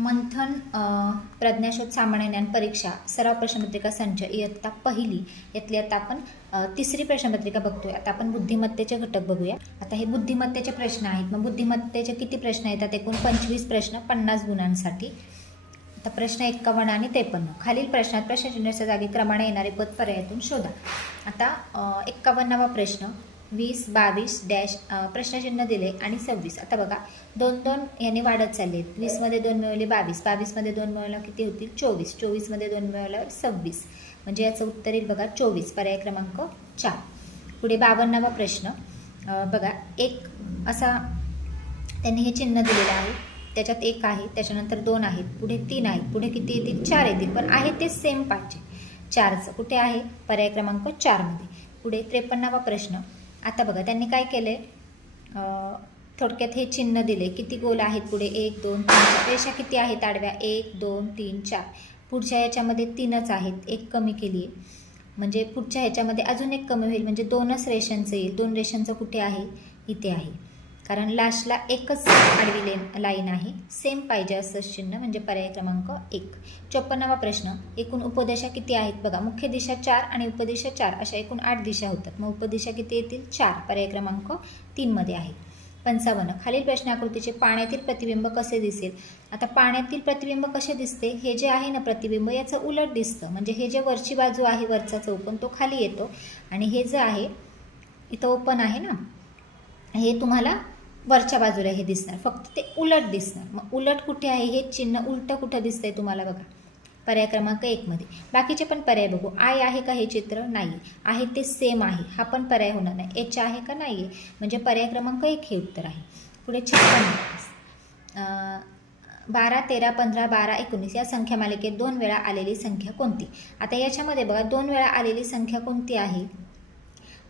मंथन प्रज्ञाशोध सामान्य ज्ञान परीक्षा सराव प्रश्नपत्रिका संच इयत्ता पहिली यातली आता आपण तिसरी प्रश्नपत्रिका बघतोय। आता आपण बुद्धिमत्तेचे घटक बघूया। आता हे बुद्धिमत्तेचे प्रश्न आहेत। मग बुद्धिमत्तेचे किती प्रश्न येतात? एकूण 25 प्रश्न 50 गुणांसाठी। आता प्रश्न 51 आणि 53 खालील प्रश्नात प्रश्नचिन्हाच्या जागी क्रमाने येणारे पद पर्यायातून शोधा। आता 51वा प्रश्न 20 22 डॅश प्रश्नचिन्ह दिले आणि 26। आता बघा 2-2 याने वाढत चालले। 20 मध्ये 2 मिळवले 22, 22 मध्ये 2 मिळवलं किती होतील 24, 24 मध्ये 2 मिळवल्यावर 26, म्हणजे याचं उत्तर येईल बघा 24, पर्याय क्रमांक 4। पुढे 52वा प्रश्न बघा एक असा त्यांनी हे चिन्ह दिलेलं आहे, त्याच्यात 1 आहे, त्याच्यानंतर 2 आहेत, पुढे 3 आहेत, पुढे किती येतील 4 येतील, पण आहे ते सेम पाहिजे। 4चं कुठे आहे? पर्याय क्रमांक 4 मध्ये। पुढे 53वा प्रश्न आता बघा त्यांनी काय केले, थोडक्यात हे चिन्ह दिले, किती गोल आहेत पुढे 1 2 3 रेषा किती आहेत आडव्या 1 2 3 4, पुढच्या याच्यामध्ये 3च आहेत, 1 कमी केली आहे, म्हणजे पुढच्या ह्याच्यामध्ये अजून 1 कमी होईल, म्हणजे 2च रेषांचं येईल। 2 रेषांचं कुठे आहे? इथे आहे, कारण लास्टला एकच आडवी लाईन आहे, सेम पाहिजे असं चिन्ह, म्हणजे पर्याय क्रमांक 1। 54वा प्रश्न एकूण उपदिशा किती आहेत? बघा मुख्य दिशा 4 आणि उपदिशा 4 अशा एकूण 8 दिशा होतात, मग उपदिशा किती येतील 4, पर्याय क्रमांक 3 मध्ये आहे। 55 खालील प्रश्न आकृतीचे पाण्यातील प्रतिबिंब कसे दिसेल? आता पाण्यातील प्रतिबिंब कसे दिसते? हे जे आहे ना प्रतिबिंब याचं उलट दिसतं, म्हणजे हे जे वरची बाजू आहे वरचा चौकोन तो खाली येतो आणि हे जे आहे इथं ओपन आहे ना हे तुम्हाला वरच्या बाजूला हे दिसणार, फक्त ते उलट दिसणार। मग उलट कुठे आहे? हे चिन्ह उलट कुठं दिसतंय तुम्हाला बघा पर्याय क्रमांक 1 मध्ये। बाकीचे पण पर्याय बघू। आय आहे का हे चित्र? नाही आहे, ते सेम आहे, हा पण पर्याय होणार नाही। एच आहे का? नाही आहे, म्हणजे पर्याय क्रमांक 1 हे उत्तर आहे। पुढे 56 12 13 15 12 19 या संख्या मालिकेत 2 वेळा आलेली संख्या कोणती? आता याच्यामध्ये बघा 2 वेळा आलेली संख्या कोणती आहे?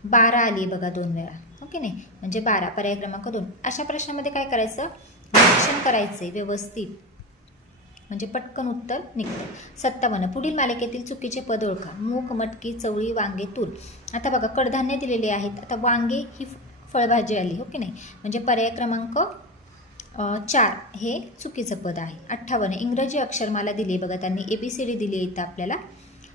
12 आली बघा 2 वेळा, ओके नाही, म्हणजे 12 पर्याय क्रमांक 2। अशा प्रश्नामध्ये काय करायचं? निरीक्षण करायचंय व्यवस्थित, म्हणजे पटकन उत्तर निघतं। 57 पुढील मालिकेतील चुकीचे पद ओळखा। मूग मटकी चवळी वांगे तूर। आता बघा कडधान्य दिलेले आहेत, आता वांगे ही फळभाजी आली, हो की नाही, म्हणजे पर्याय क्रमांक 4 हे चुकीचं पद आहे। 58 इंग्रजी अक्षरमाला दिली बघा त्यांनी, ABCD दिली इथं आपल्याला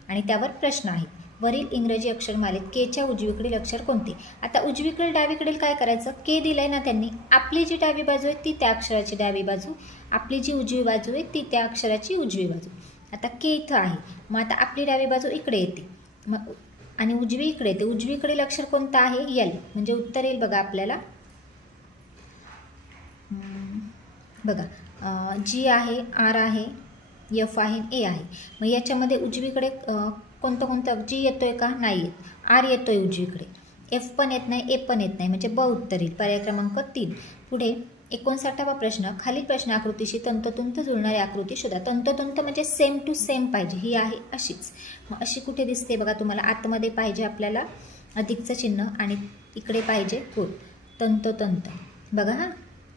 आणि त्यावर प्रश्न आहे। वरील इंग्रजी अक्षरमालेत केच्या उजवीकडील अक्षर कोणते? आता उजवीकडील डावीकडील काय करायचं? के दिलंय ना त्यांनी, आपली जी डावी बाजू आहे ती त्या अक्षराची डावी बाजू, आपली जी उजवी बाजू आहे ती त्या अक्षराची उजवी बाजू। आता के इथं आहे, मग आता आपली डावी बाजू इकडे येते, मग आणि उजवी इकडे येते, उजवीकडील अक्षर कोणतं आहे? एल, म्हणजे उत्तर येईल बघा आपल्याला बघा जी आहे, आर आहे, एफ आहे, ए आहे। मग याच्यामध्ये उजवीकडे कोणतं कोणतं? जी येतोय का? नाही येत, आर येतोय उजवीकडे, एफ पण येत नाही, ए पण येत नाही, म्हणजे ब उत्तर येईल, पर्याय क्रमांक 3। पुढे 59वा प्रश्न खालील प्रश्न आकृतीशी तंतोतंत जुळणारी आकृती शोधा। तंतोतंत म्हणजे सेम टू सेम पाहिजे, ही आहे अशीच, मग अशी कुठे दिसते बघा तुम्हाला? आतमध्ये पाहिजे आपल्याला अधिकचं चिन्ह आणि इकडे पाहिजे गोल, तंतोतंत बघा, हा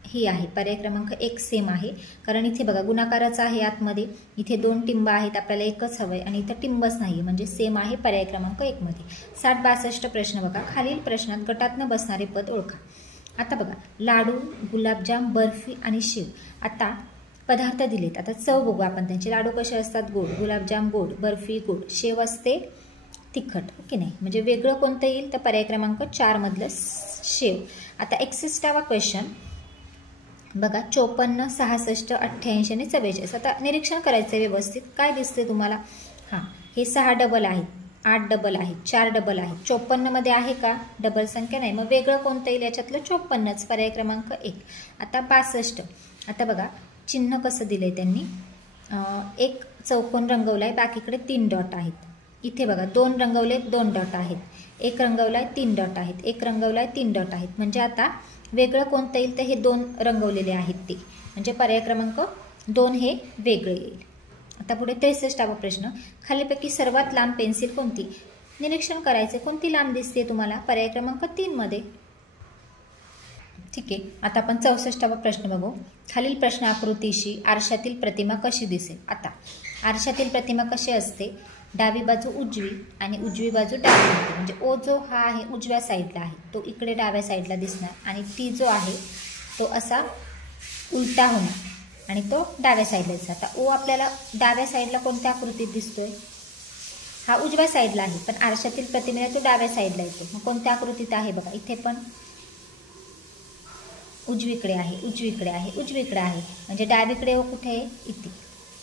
ही आहे पर्याय क्रमांक 1 सेम आहे, कारण इथे बघा गुणाकाराचा आहे आतमध्ये, इथे 2 टिंब आहेत, आपल्याला एकच हवंय आणि इथं टिंबच नाही, म्हणजे सेम आहे पर्याय क्रमांक 1 मध्ये। 60-62 प्रश्न बघा खालील प्रश्नात गटातनं बसणारे पद ओळखा। आता बघा लाडू गुलाबजाम बर्फी आणि शेव, आता पदार्थ दिलेत, आता चव बघू आपण त्यांचे। लाडू कसे असतात? गोड, गुलाबजाम गोड, बर्फी गोड, शेव असते तिखट, ओके नाही, म्हणजे वेगळं कोणतं येईल? तर पर्याय क्रमांक 4 मधलं शेव। आता 61वा क्वेश्चन बघा 54 66 88 आणि 44। आता निरीक्षण करायचं आहे व्यवस्थित, काय दिसते तुम्हाला? हां हे 6 डबल आहेत, 8 डबल आहेत, 4 डबल आहेत, 54 मध्ये आहे का डबल संख्या? नाही, मग वेगळं कोणतं येईल याच्यातलं? 54च, पर्याय क्रमांक 1। आता 62 आता बघा चिन्ह कसं दिलंय त्यांनी, एक चौकोन रंगवलाय, बाकीकडे 3 डॉट आहेत, इथे बघा 2 रंगवले 2 डॉट आहेत, 1 रंगवलाय 3 डॉट आहेत, 1 रंगवलाय 3 डॉट आहेत, म्हणजे आता वेगळं कोणतं येईल? तर हे 2 रंगवलेले आहेत ते, म्हणजे पर्याय क्रमांक 2 हे वेगळं येईल। आता पुढे 63वा प्रश्न खालीपैकी सर्वात लांब पेन्सिल कोणती? निरीक्षण करायचे, कोणती लांब दिसते तुम्हाला? पर्याय क्रमांक 3 मध्ये, ठीक आहे। आता आपण 64वा प्रश्न बघू। खालील प्रश्न आकृतीशी आरशातील प्रतिमा कशी दिसेल? आता आरशातील प्रतिमा कशी असते? डावी बाजू उजवी आणि उजवी बाजू डावी होते, म्हणजे ओ जो हा आहे उजव्या साईडला आहे तो इकडे डाव्या साईडला दिसणार आणि टी जो आहे तो असा उलटा होणार आणि तो डाव्या साईडला दिसतो. आता ओ आपल्याला डाव्या साईडला कोणत्या आकृतीत दिसतोय? हा उजव्या साईडला आहे, पण आरशातील प्रतिबिंब तो डाव्या साईडला येतो. मग कोणत्या आकृतीत आहे? बघा इथे पण उजवीकडे आहे, उजवीकडे आहे, उजवीकडे आहे. म्हणजे डावीकडे ओ कुठे आहे? इथे.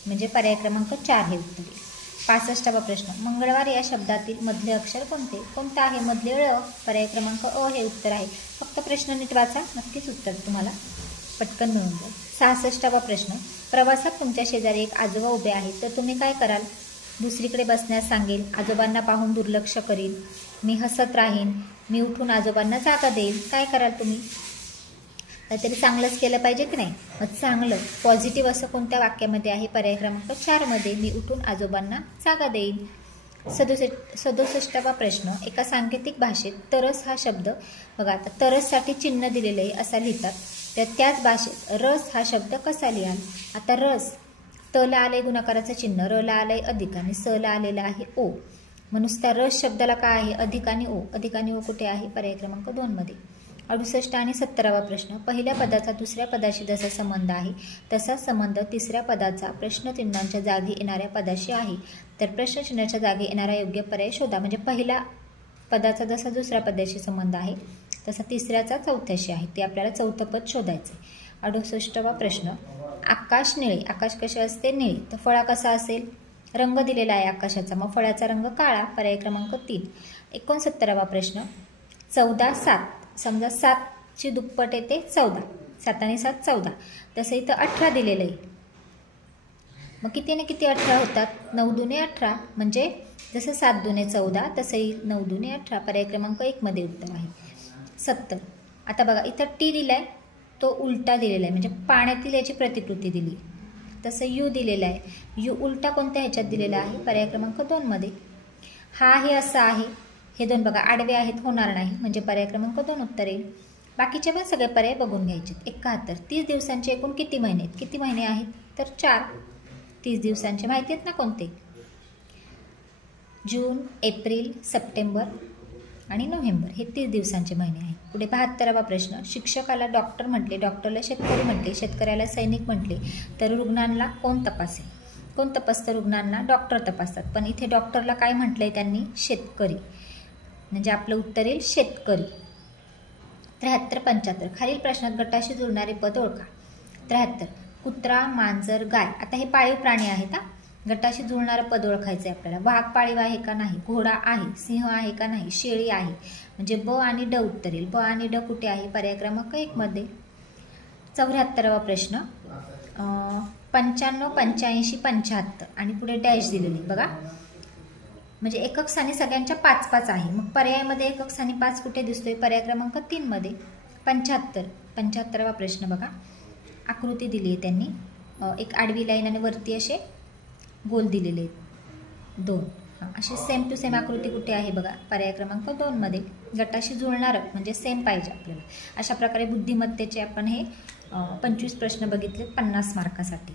म्हणजे पर्याय क्रमांक 4 हे उत्तर येईल. 65वा प्रश्न. मंगळवार या शब्दातील मधले अक्षर कोणते? कोणतं आहे मधले? ळ. पर्याय क्रमांक अ हे उत्तर आहे. फक्त प्रश्न नीट वाचा, नक्कीच उत्तर तुम्हाला पटकन मिळून जाईल. 66वा प्रश्न. प्रवासात तुमच्या शेजारी एक आजोबा उभे आहेत, तर तुम्ही काय कराल? दुसरीकडे बसण्यास सांगेल, आजोबांना पाहून दुर्लक्ष करीन, मी हसत राहीन, मी उठून आजोबांना जागा देईल. काय कराल तुम्ही? काहीतरी चांगलंच केलं पाहिजे की नाही? मग चांगलं पॉझिटिव्ह असं कोणत्या वाक्यामध्ये आहे? पर्याय क्रमांक 4 मध्ये, मी उठून आजोबांना जागा देईन. 67वा प्रश्न. एका सांकेतिक भाषेत तरस हा शब्द, बघा आता तरससाठी चिन्ह दिलेलं आहे असं लिहितात, तर त्याच भाषेत रस हा शब्द कसा लिहाल? आता रस, त ला आलंय गुणाकाराचं चिन्ह, र ला आलंय अधिक आणि स ला आलेला आहे ओ. म्हणून त्या रस शब्दाला काय आहे? अधिक आणि ओ. अधिक आणि ओ कुठे आहे? पर्याय क्रमांक 2 मध्ये. 68 आणि 70वा प्रश्न. पहिल्या पदाचा दुसऱ्या पदाशी जसा संबंध आहे तसा संबंध तिसऱ्या पदाचा प्रश्नचिन्हांच्या जागी येणाऱ्या पदाशी आहे, तर प्रश्नचिन्हाच्या जागी येणारा योग्य पर्याय शोधा. म्हणजे पहिल्या पदाचा जसा दुसऱ्या पदाशी संबंध आहे तसा तिसऱ्याचा चौथ्याशी आहे, ते आपल्याला चौथं पद शोधायचं आहे. 68वा प्रश्न. आकाश निळे. आकाश कसे असते? निळे. तर फळा कसा असेल? रंग दिलेला आहे आकाशाचा, मग फळाचा रंग काळा. पर्याय क्रमांक 3. 69वा प्रश्न. 14 7. समजा 7ची दुप्पट येते 14. 7 आणि 7 14. तसं इथं 18 दिलेलं आहे. मग किती ने किती 18 होतात? 9 दुने 18. म्हणजे जसं 7 दुने 14 तसंही 9 दुने 18. पर्याय क्रमांक 1 मध्ये उत्तर आहे. 70. आता बघा इथं टी दिलाय, तो उलटा दिलेला आहे, म्हणजे पाण्यातील याची प्रतिकृती दिली. तसं यू दिलेला आहे, यू उलटा कोणत्या ह्याच्यात दिलेला आहे? पर्याय क्रमांक 2 मध्ये. हा हे असं आहे, हे दोन बघा आडवे आहेत, होणार नाही, म्हणजे पर्याय क्रमांक 2 उत्तर येईल. बाकीचे पण सगळे पर्याय बघून घ्यायचे. 71. 30 दिवसांचे एकूण किती महिने आहेत? किती महिने आहेत? तर 4. 30 दिवसांचे माहिती आहेत ना कोणते? जून, एप्रिल, सप्टेंबर आणि नोव्हेंबर हे 30 दिवसांचे महिने आहेत. पुढे 72वा प्रश्न. शिक्षकाला डॉक्टर म्हटले, डॉक्टरला शेतकरी म्हटले, शेतकऱ्याला सैनिक म्हटले, तर रुग्णांना कोण तपासेल? कोण तपासतं? रुग्णांना डॉक्टर तपासतात. पण इथे डॉक्टरला काय म्हटलंय त्यांनी? शेतकरी. म्हणजे आपलं उत्तर येईल शेतकरी. 73 75. खालील प्रश्नात गटाशी जुळणारे पद ओळखा. 73. कुत्रा, मांजर, गाय. आता हे पाळीव प्राणी आहेत हा. गटाशी जुळणारं पद ओळखायचं आहे आपल्याला. वाघ पाळीव आहे का नाही? घोडा आहे. सिंह आहे का नाही? शेळी आहे. म्हणजे ब आणि ड उत्तर येईल. ब आणि ड कुठे आहे? पर्याय क्रमांक 1 मध्ये. 74वा प्रश्न. 95 85 75 आणि पुढे डॅश दिलेली बघा. म्हणजे एकक स्थानी सगळ्यांच्या 5 5 आहे. मग पर्यायामध्ये एकक स्थानी 5 कुठे दिसतोय? पर्याय क्रमांक 3 मध्ये. 75वा प्रश्न बघा. आकृती दिली आहे त्यांनी, एक आडवी लाईन आणि वरती असे गोल दिलेले आहेत 2. अशी सेम टू सेम आकृती कुठे आहे बघा? पर्याय क्रमांक 2 मध्ये. गटाशी जुळणारं म्हणजे सेम पाहिजे आपल्याला. अशा प्रकारे बुद्धिमत्तेचे आपण हे 25 प्रश्न बघितले 50 मार्कासाठी.